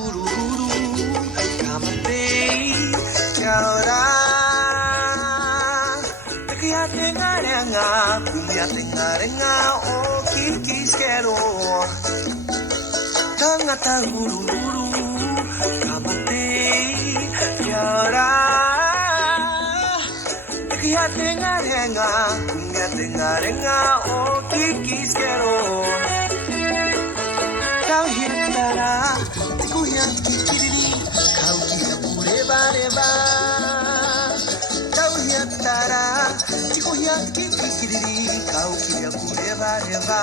huru huru kamate tiara takia tenga renga punya tenga renga o kikiskero tangata huru huru kamate tiara takia tenga renga punya tenga renga o kikiskero Kau hitara, tiku yang kikiri, kau kira pure bareba. Kau hitara, tiku yang kikiri, kau kira pure bareba.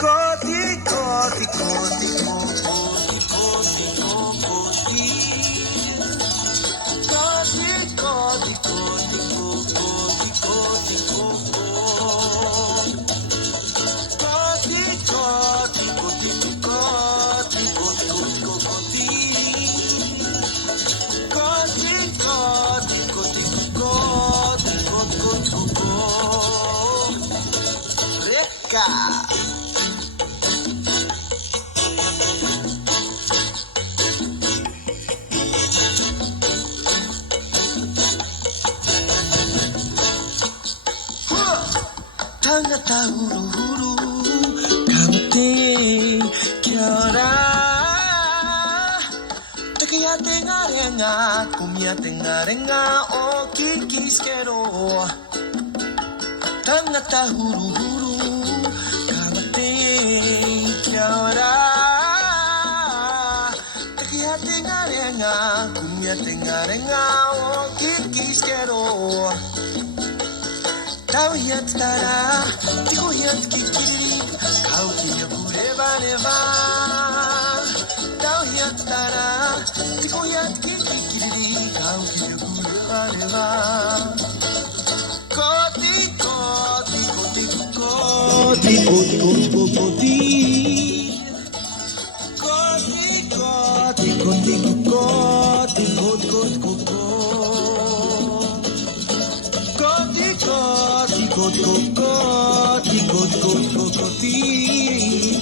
Koti koti koti koti koti koti koti koti koti koti koti koti Tangata huru huru kamate kiara takia tenga renga kumia tenga renga o kikiskero Tangata huru huru kamate kiara takia tenga renga kumia tenga renga o kikiskero Kau hitara, tiku yang kikiri, kau kira pure bareba. Kau hitara, tiku yang kikiri, kau kira pure bareba. Koti koti koti koti koti koti koti koti koti koti koti koti koti koti Koti koti koti koti koti koti